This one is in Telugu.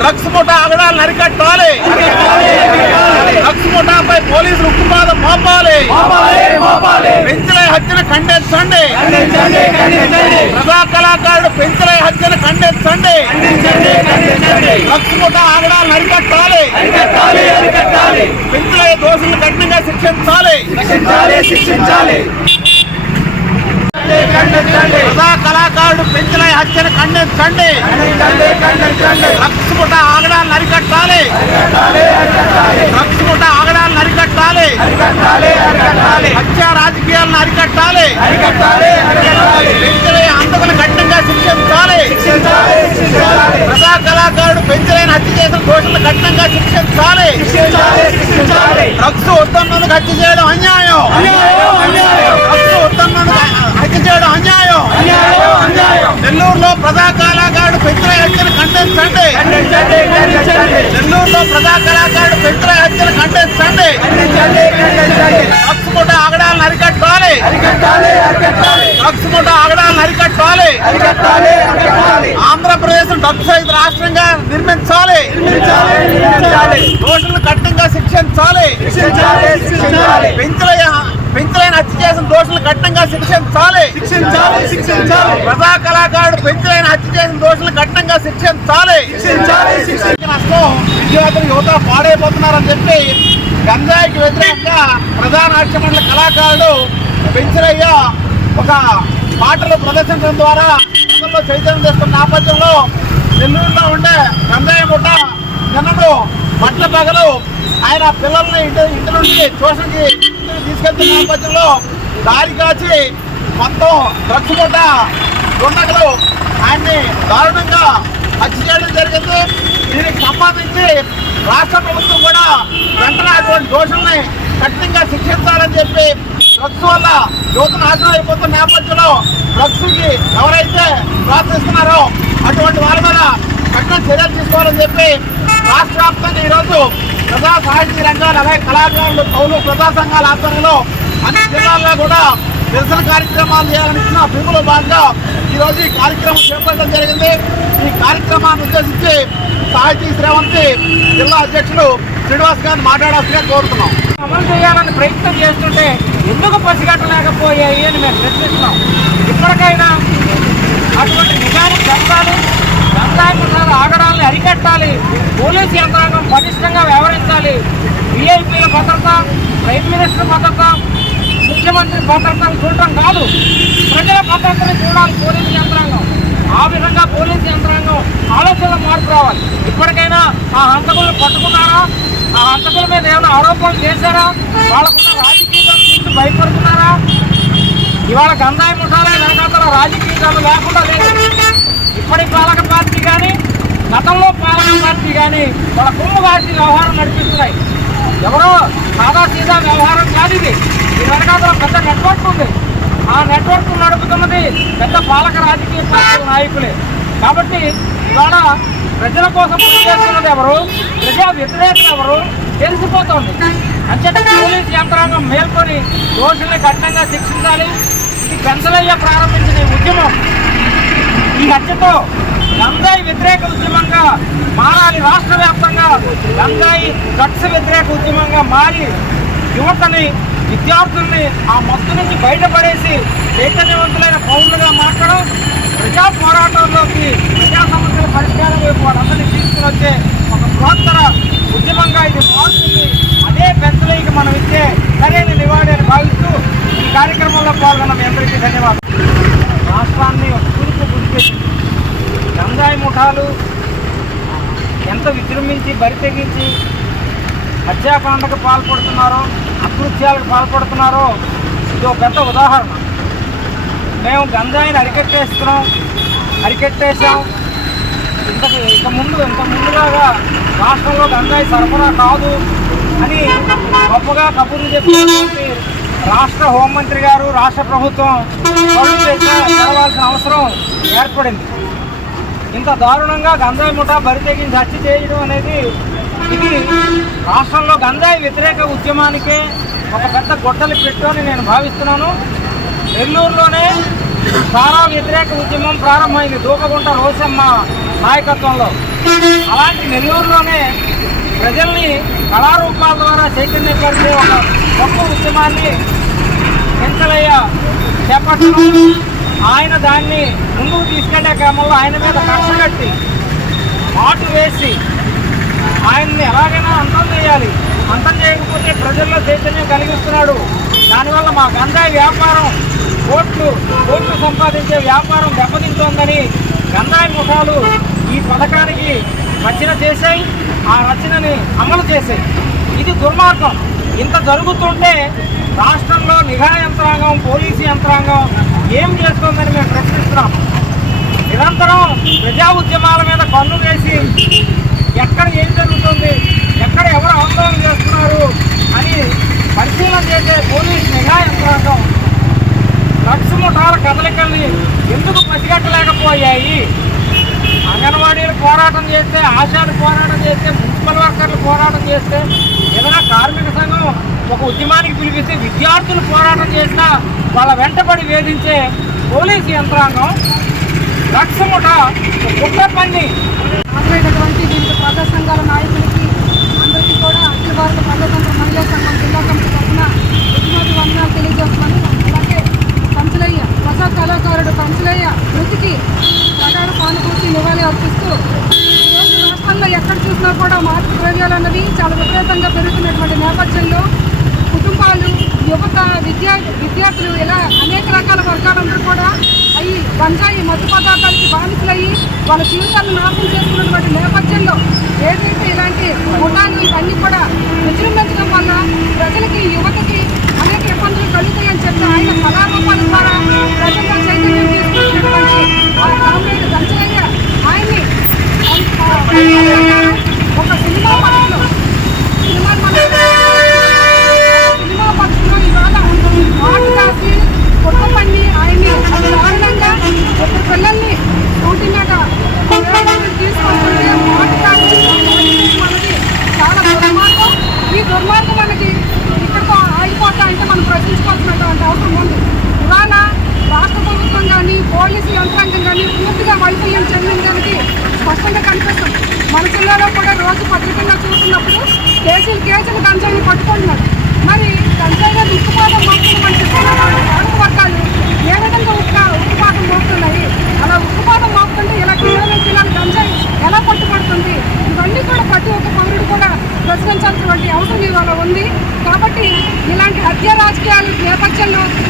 డ్రగ్స్ ముఠా ఆగడాలను అరికట్టాలి డ్రగ్స్ ముఠాపై పోలీసులు ఉక్కుపాదం మోపాలి. పెంచలే హత్యను ఖండించండి. ప్రజా కళాకారుడు పెంచలే హత్యను ఖండించండి. డ్రగ్స్ ముఠా ఆగడాలను అరికట్టాలి పెంచలే దోషులను కఠినంగా శిక్షించాలి. ప్రజా కళాకారుడు పెంచలే హత్యను ఖండించండి డ్రగ్స్ ముఠా ఆగడాలను అరికట్టాలి డ్రగ్స్ ముఠా ఆగడాలను అరికట్టాలి హత్య రాజకీయాలను అరికట్టాలి పెంచలే హంతకులు కఠినంగా శిక్షించాలి. ప్రజా కళాకారుడు పెంచలేని హత్య చేసిన దోషులను కఠినంగా శిక్షించాలి. డ్రగ్స్ వద్దన్నందుకు హత్య చేయడం అన్యాయం. వద్దన్నందుకు హత్య అన్యాయం. నెల్లూరులో ప్రజా కళాకారుడు పెంచలే హత్యను ఖండించండి. నెల్లూరులో ప్రజా కళాకారుడు పెంచలే హత్యను ఖండించండి. డ్రగ్స్ ముఠ ఆగడాలను అరికట్టాలి. డ్రగ్స్ ముఠ ఆగడాలను అరికట్టాలి. ఆంధ్రప్రదేశ్ డ్రగ్స్ రహిత రాష్ట్రంగా నిర్మించాలి. దోషులను కఠినంగా శిక్షించాలి. పెంచలే పెంచలేని హత్య చేసిన దోషులను కఠినంగా శిక్షించాలి ప్రజా కళాకారుడు పెంచలేని హత్య చేసిన దోషులను కఠినంగా శిక్షించాలి నష్టం విద్యార్థులు యువత పాడైపోతున్నారని చెప్పి గంజాయికి వ్యతిరేకంగా ప్రధాన నాట్య మండలి కళాకారుడు పెంచలయ్య ఒక పాటలు ప్రదర్శించడం ద్వారా ప్రజల్లో చైతన్యం తెస్తున్న నేపథ్యంలో నెల్లూరులో ఉండే గంజాయి ముఠ నిన్నను బట్ల పగలు ఆయన పిల్లల్ని ఇంటి ఇంటి నుండి ట్యూషన్కి తీసుకెళ్తున్న నేపథ్యంలో దారి కాచి మొత్తం డ్రగ్స్ ముఠ దుండగులు ఆయన్ని దారుణంగా హత్య చేయడం జరిగింది. దీనికి సంబంధించి రాష్ట్ర ప్రభుత్వం కూడా వెంటనే అటువంటి దోషుల్ని కఠినంగా శిక్షించాలని చెప్పి డ్రగ్స్ వల్ల యువత నాశనం అయిపోతున్న నేపథ్యంలో డ్రగ్స్కి ఎవరైతే ప్రోత్సహిస్తున్నారో అటువంటి వారి మీద కఠిన చర్యలు తీసుకోవాలని చెప్పి రాష్ట్ర వ్యాప్తంగా ఈరోజు ప్రజా సాహిత్య రంగాలు అలాగే కళాకారులు కౌలు ప్రజా సంఘాల ఆధ్వర్యంలో అన్ని జిల్లాల్లో కూడా నిరసన కార్యక్రమాలు చేయాలనుకున్న ఇచ్చిన పిలుపులో భాగంగా ఈరోజు ఈ కార్యక్రమం చేపట్టడం జరిగింది. ఈ కార్యక్రమాన్ని ఉద్దేశించి సాహితీ శ్రేవంతి జిల్లా అధ్యక్షులు శ్రీనివాస్ గారిని మాట్లాడాల్సిందిగా కోరుతున్నాం. అమలు చేయాలని ప్రయత్నం చేస్తుంటే ఎందుకు పసిగట్టలేకపోయాయి అని మేము ప్రశ్నిస్తున్నాం. ఇప్పటికైనా అటువంటి నిజానికి జరగాలి గంజాయి ముఠాలు ఆగడాలని అరికట్టాలి. పోలీస్ యంత్రాంగం పటిష్టంగా వ్యవహరించాలి. విఐపీల భద్రత ప్రైమ్ మినిస్టర్ భద్రత ముఖ్యమంత్రి భద్రతను చూడటం కాదు. ప్రజల భద్రతను చూడాలి పోలీస్ యంత్రాంగం. ఆ విధంగా పోలీస్ యంత్రాంగం ఆలోచనలు మార్పు రావాలి. ఇప్పటికైనా ఆ హంతకులను పట్టుకున్నారా? ఆ హంతకుల మీద ఏమైనా ఆరోపణలు చేశారా? వాళ్ళకున్న రాజకీయాల గురించి భయపడుతున్నారా? ఇవాళ గంధాయి ముఠాలే వెనకాతల రాజకీయాలు లేకుండా లేదు. ఇప్పటి పాలక పార్టీ కానీ గతంలో పాలక పార్టీ కానీ వాళ్ళ కుమ్ము పార్టీ వ్యవహారం నడిపిస్తున్నాయి. ఎవరో సాదా సీదా వ్యవహారం కాదు ఇది. ఈ వెనకాతల పెద్ద నెట్వర్క్ ఉంది. ఆ నెట్వర్క్ నడుపుతున్నది పెద్ద పాలక రాజకీయ పార్టీల నాయకులే. కాబట్టి ఇవాళ ప్రజల కోసం పనిచేస్తున్నది ఎవరు? ప్రజా వ్యతిరేకత ఎవరు? తెలిసిపోతుంది. అంచేత పోలీస్ యంత్రాంగం మేల్కొని దోషుల్ని కఠినంగా శిక్షించాలి. ఇది పెంచలయ్య ప్రారంభించిన ఉద్యమం. ఈ హత్యతో గంజాయి వ్యతిరేక ఉద్యమంగా మారాలి రాష్ట్ర వ్యాప్తంగా. గంజాయి డ్రగ్స్ వ్యతిరేక ఉద్యమంగా మారి యువతని విద్యార్థుల్ని ఆ మత్తు నుంచి బయటపడేసి చైతన్యవంతులైన పౌరులుగా మార్చడం ప్రజా పోరాటంలోకి ప్రజా సమస్యల పరిష్కారం వైపు వాళ్ళందరినీ తీసుకుని వచ్చే ఒక బృహత్తర ఉద్యమంగా ఇది మారుతుంది. అదే పెద్దలకి మనం ఇచ్చే సరైన నివాళి అని భావిస్తూ ఈ కార్యక్రమంలో పాల్గొన్న మీ అందరికీ ధన్యవాదాలు. రాష్ట్రాన్ని కురుపు గంజాయి ముఠాలు ఎంత విజృంభించి బరి తెగించి హత్యాకాండకు పాల్పడుతున్నారో అకృత్యాలకు పాల్పడుతున్నారో ఇది ఒక పెద్ద ఉదాహరణ. మేము గంజాయిని అరికట్టేస్తున్నాం అరికట్టేసాం ఇంతకు ఇంత ముందు ఇంత ముందులాగా రాష్ట్రంలో గంజాయి సరఫరా కాదు అని గొప్పగా కబుర్లు చెప్పినటువంటి రాష్ట్ర హోంమంత్రి గారు రాష్ట్ర ప్రభుత్వం కళ్ళు తెరవాల్సిన అవసరం ఏర్పడింది. ఇంత దారుణంగా గంజాయి ముఠా బరి తెగించి హత్య చేయడం అనేది ఇది రాష్ట్రంలో గంజాయి వ్యతిరేక ఉద్యమానికే ఒక పెద్ద గొట్టలు పెట్టు అని నేను భావిస్తున్నాను. నెల్లూరులోనే చాలా వ్యతిరేక ఉద్యమం ప్రారంభమైంది దూకగుంట రోసమ్మ నాయకత్వంలో. అలాంటి నెల్లూరులోనే ప్రజల్ని కళారూపాల ద్వారా చైతన్యపరిచే ఒక గొప్ప ఉద్యమాన్ని వెంకలయ్య చేపట్టడం. ఆయన దాన్ని ముందుకు తీసుకెళ్ళే క్రమంలో ఆయన మీద కక్ష కట్టి మాటు వేసి ఆయన్ని ఎలాగైనా అంతం చేయాలి. అంతం చేయకపోతే ప్రజల్లో చైతన్యం కలిగిస్తున్నాడు. దానివల్ల మా గంజాయి వ్యాపారం. కోట్లు కోట్లు సంపాదించే వ్యాపారం దెబ్బతింటోందని గంధాయి ముఖాలు ఈ పథకానికి రచన చేశాయి ఆ రచనని అమలు చేశాయి. ఇది దుర్మార్గం. ఇంత జరుగుతుంటే రాష్ట్రంలో నిఘా యంత్రాంగం పోలీసు యంత్రాంగం ఏం చేస్తుందని మేము ప్రశ్నిస్తున్నాం. నిరంతరం ప్రజా ఉద్యమాల మీద కన్ను వేసి ఎక్కడ ఏం జరుగుతుంది ఎక్కడ ఎవరు ఆందోళన చేస్తున్నారు అని పరిశీలన చేసే పోలీస్ నిఘా యంత్రాంగం డ్రగ్స్ ముఠాల కదలికల్ని ఎందుకు పసిగట్టలేకపోయాయి అంగన్వాడీలు పోరాటం చేస్తే ఆశాలు పోరాటం చేస్తే మున్సిపల్ వర్కర్లు పోరాటం చేస్తే ఏదైనా కార్మిక సంఘం ఒక ఉద్యమానికి పిలిపిస్తే విద్యార్థులు పోరాటం చేసినా వాళ్ళ వెంటబడి వేధించే పోలీసు యంత్రాంగం డ్రగ్స్ ముఠ కుట్ర పన్ని హాజరైనటువంటి వివిధ ప్రజా సంఘాల నాయకులకి అందరికీ కూడా అఖిల భారత ప్రజాతంత్ర మహిళా సంఘం జిల్లా కమిటీ తరఫున ఉద్యోగి వందనాలు తెలియజేస్తున్నాను అలాగే కంచులయ్య ప్రజా కళాకారుడు కంచులయ్య మృతికి ప్రగాఢ సానుభూతి నివాళి అర్పిస్తూ ఈరోజు రాష్ట్రంలో ఎక్కడ చూసినా కూడా మార్పు ద్రవ్యాలు అన్నవి చాలా విపరీతంగా పెరుగుతున్నటువంటి నేపథ్యంలో కుటుంబాలు యువత విద్యా విద్యార్థులు ఇలా అనేక రకాల వర్గాలందరూ కూడా అవి గంజాయి మత్తు పదార్థాలకి బాధితులయ్యి వాళ్ళ జీవితాలను నాశనం చేసుకున్నటువంటి నేపథ్యంలో ఏదైతే ఇలాంటి ముఠాలు ఇవన్నీ కూడా విజృంభించడం వల్ల ప్రజలకి యువతకి అనేక ఇబ్బందులు కలుగుతాయని చెప్పి ఆయన కళారూపాల ద్వారా ప్రజల్లో చైతన్యం తీసుకొచ్చినటువంటి ఆ కామ్రేడ్ గంజలయ్య ఆయన్ని ఒక సినిమా పరంలో సినిమా సినిమా పక్షంలో ఇవాళ మాట కాసి కుటుంబాన్ని ఆయన్ని అది దారుణంగా ఒక పిల్లల్ని రోడ్డు మీద ప్రయాణానికి తీసుకుంటుంటే మాట కాసి మనకి చాలా దుర్మార్గం ఈ మనకి ఇక్కడితో ఆగిపోతా అంటే మనం ప్రశ్నించుకోవాల్సినటువంటి అవసరం ఉంది. ఇవాళ రాష్ట్ర ప్రభుత్వం కానీ పోలీసు యంత్రాంగం కానీ పూర్తిగా వైఫల్యం చెందిందానికి స్పష్టంగా కనిపిస్తుంది. మన జిల్లాలో కూడా రోజు పత్రికల్లో చూస్తున్నప్పుడు కేసులు కేసులు గంజాయిని పట్టుకుంటున్నారు మరి గంజాయిలో ఉక్కుపాదం మోపుతున్న మన జిల్లాలో పాలక వర్గాలు ఏ విధంగా ఉక్క ఉక్కుపాదం మోపుతున్నాయి అలా ఉక్కుపాదం మోపుతుంటే ఇలా కిలోల కిలోల గంజాయి ఎలా పట్టుబడుతుంది ఇవన్నీ కూడా ప్రతి ఒక్క పౌరుడు కూడా ప్రశ్నించాల్సినటువంటి అవసరం ఇవాళ ఉంది కాబట్టి ఇలాంటి హత్య రాజకీయాల